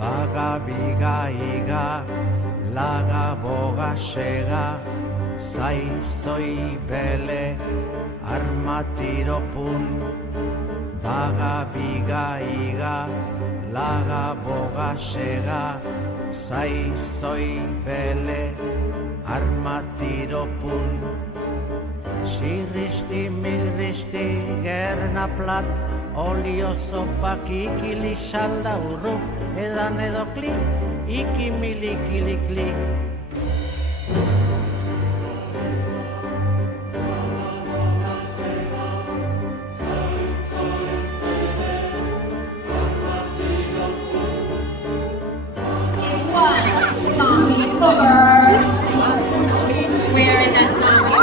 Baga biga iga, laga boga sega, zai zoi bele, armatiro pun. Baga biga iga, laga boga sega, zai zoi bele, armatiro pun. Sirristi mirristi gerna plat, olio zopak ikili salda urrup, edan edo klik, ikimili klik. Zombie booger. Where is that zombie?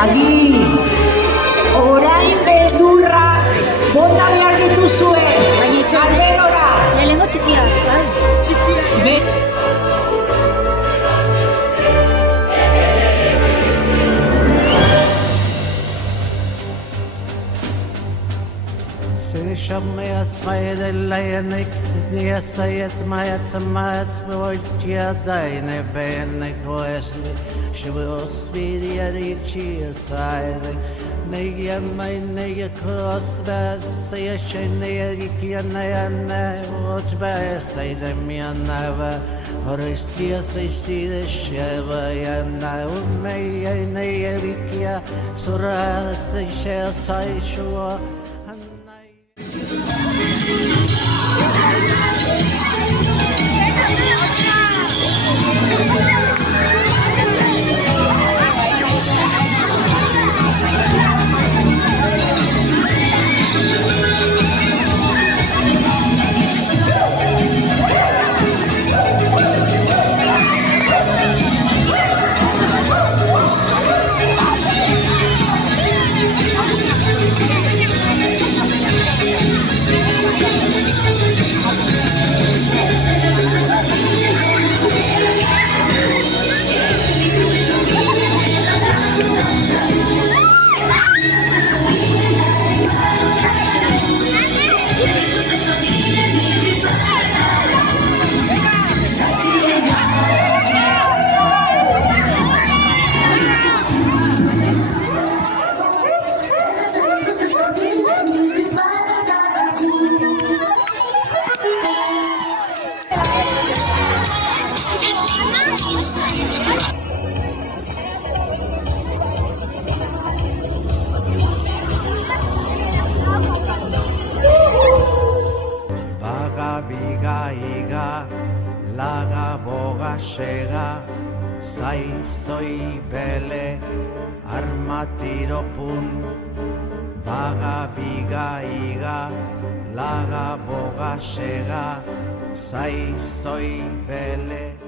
アギー、orain beldurra bota behar dituzue, alderora. Lehenengo txikia, bai. Shammayats Mayadelayanik, the Asayat Mayats Mats, Boya Dine, Benek Wesley, she will speed the Adichi aside. Naya, my Naya cross bass, say a shiny Gikiana, watch by a side of me and never, or is just I see the Sheva, and I will may a Naya Vikia, Sura, the shell side shore. Biga iga, laga boga sega, zai zoi bele, armatiro pun. Baga biga iga, laga boga sega, zai zoi bele.